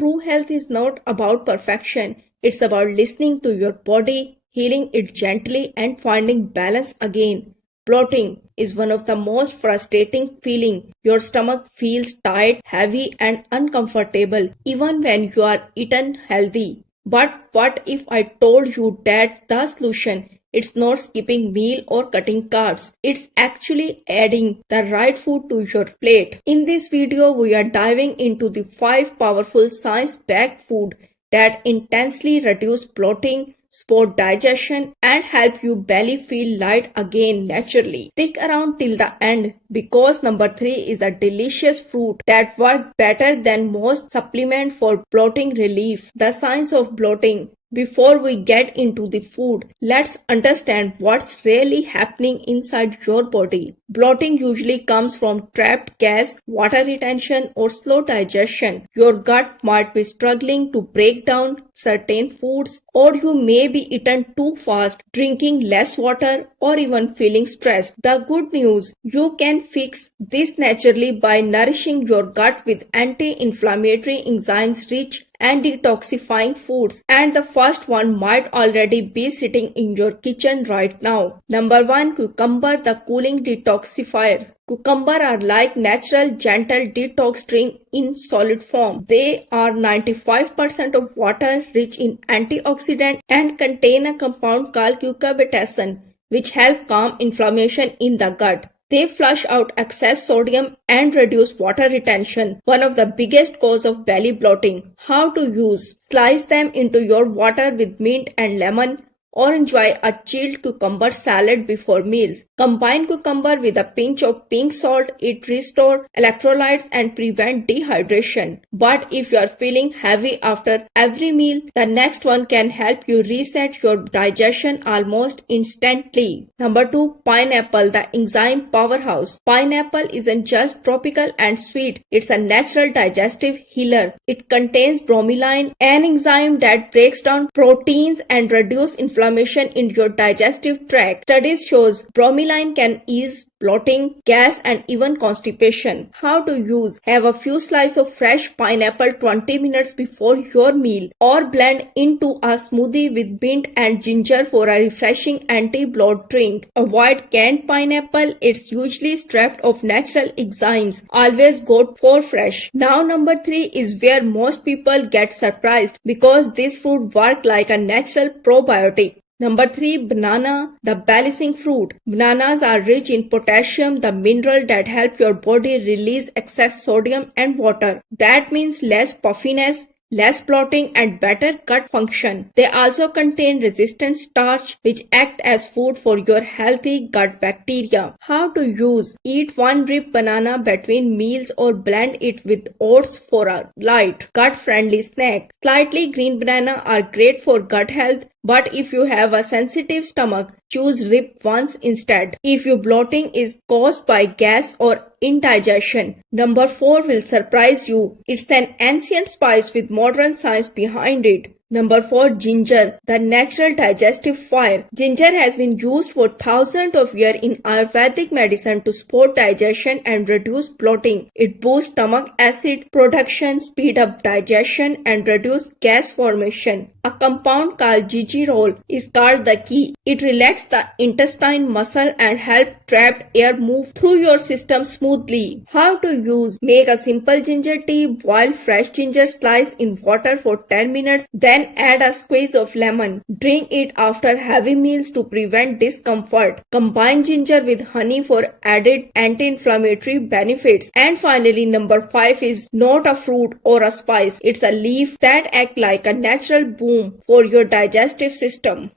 True health is not about perfection. It's about listening to your body, healing it gently and finding balance again. Bloating is one of the most frustrating feelings. Your stomach feels tight, heavy and uncomfortable even when you are eaten healthy. But what if I told you that the solution it's not skipping meal or cutting carbs. It's actually adding the right food to your plate. In this video, we are diving into the 5 powerful science-backed food that intensely reduce bloating, support digestion and help your belly feel light again naturally. Stick around till the end because number 3 is a delicious fruit that works better than most supplements for bloating relief. The science of bloating. Before we get into the food, let's understand what's really happening inside your body. Bloating usually comes from trapped gas, water retention, or slow digestion. Your gut might be struggling to break down certain foods, or you may be eaten too fast, drinking less water, or even feeling stressed. The good news, you can fix this naturally by nourishing your gut with anti-inflammatory enzymes-rich and detoxifying foods, and the first one might already be sitting in your kitchen right now. Number 1. Cucumber, the cooling detoxifier. Cucumber are like natural gentle detox drink in solid form. They are 95% of water, rich in antioxidant and contain a compound called cucurbitacin, which help calm inflammation in the gut. They flush out excess sodium and reduce water retention, one of the biggest cause of belly bloating. How to use? Slice them into your water with mint and lemon, or enjoy a chilled cucumber salad before meals. Combine cucumber with a pinch of pink salt. It restores electrolytes and prevent dehydration. But if you are feeling heavy after every meal, the next one can help you reset your digestion almost instantly. Number 2. Pineapple, the enzyme powerhouse. Pineapple isn't just tropical and sweet. It's a natural digestive healer. It contains bromelain, an enzyme that breaks down proteins and reduces inflammation in your digestive tract. Studies shows bromelain can ease bloating, gas and even constipation. How to use? Have a few slices of fresh pineapple 20 minutes before your meal, or blend into a smoothie with mint and ginger for a refreshing anti-bloat drink. Avoid canned pineapple. It's usually stripped of natural enzymes. Always go for fresh. Now number 3 is where most people get surprised because this food works like a natural probiotic. Number 3. Banana, the balancing fruit. Bananas are rich in potassium, the mineral that helps your body release excess sodium and water. That means less puffiness, less bloating and better gut function. They also contain resistant starch which act as food for your healthy gut bacteria. How to use? Eat one ripe banana between meals or blend it with oats for a light, gut-friendly snack. Slightly green banana are great for gut health, but if you have a sensitive stomach, choose ripe ones instead. If your bloating is caused by gas or indigestion. Number 4 will surprise you. It's an ancient spice with modern science behind it. Number 4. Ginger, the natural digestive fire. Ginger has been used for thousands of years in Ayurvedic medicine to support digestion and reduce bloating. It boosts stomach acid production, speed up digestion and reduce gas formation. A compound called gingirol is called the key. It relaxes the intestine muscle and helps trapped air move through your system smoothly. How to use? Make a simple ginger tea. Boil fresh ginger slice in water for 10 minutes. Then add a squeeze of lemon. Drink it after heavy meals to prevent discomfort. Combine ginger with honey for added anti-inflammatory benefits. And finally, number 5 is not a fruit or a spice. It's a leaf that acts like a natural boom for your digestive system.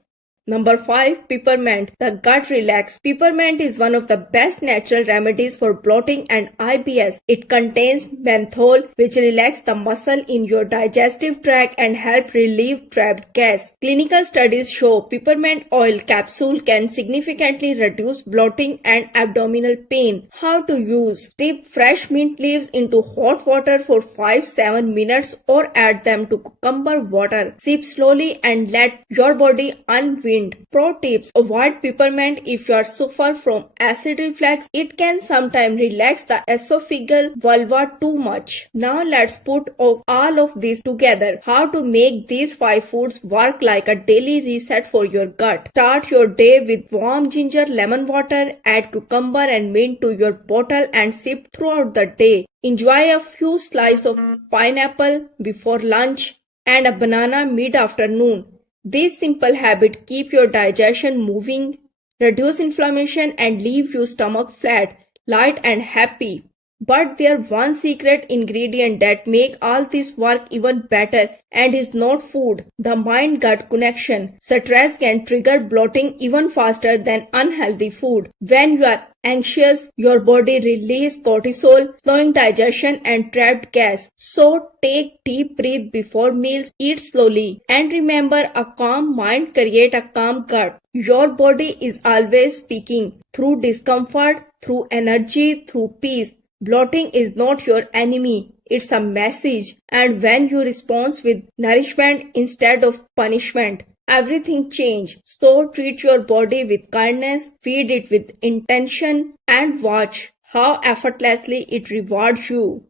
Number 5. Peppermint, the gut relax. Peppermint is one of the best natural remedies for bloating and IBS. It contains menthol, which relaxes the muscle in your digestive tract and help relieve trapped gas. Clinical studies show peppermint oil capsule can significantly reduce bloating and abdominal pain. How to use? Steep fresh mint leaves into hot water for 5-7 minutes or add them to cucumber water. Sip slowly and let your body unwind wind. Pro tips: avoid peppermint if you suffer from acid reflux. It can sometimes relax the esophageal vulva too much. Now let's put all of this together. How to make these 5 foods work like a daily reset for your gut. Start your day with warm ginger lemon water. Add cucumber and mint to your bottle and sip throughout the day. Enjoy a few slices of pineapple before lunch and a banana mid-afternoon. This simple habit keeps your digestion moving, reduce inflammation and leave your stomach flat, light and happy. But there's one secret ingredient that makes all this work even better and is not food: the mind-gut connection. Stress can trigger bloating even faster than unhealthy food. When you are anxious, your body releases cortisol, slowing digestion and trapped gas. So take deep breath before meals, eat slowly, and remember, a calm mind creates a calm gut. Your body is always speaking through discomfort, through energy, through peace. Bloating is not your enemy, it's a message. And when you respond with nourishment instead of punishment, everything changes. So treat your body with kindness, feed it with intention, and watch how effortlessly it rewards you.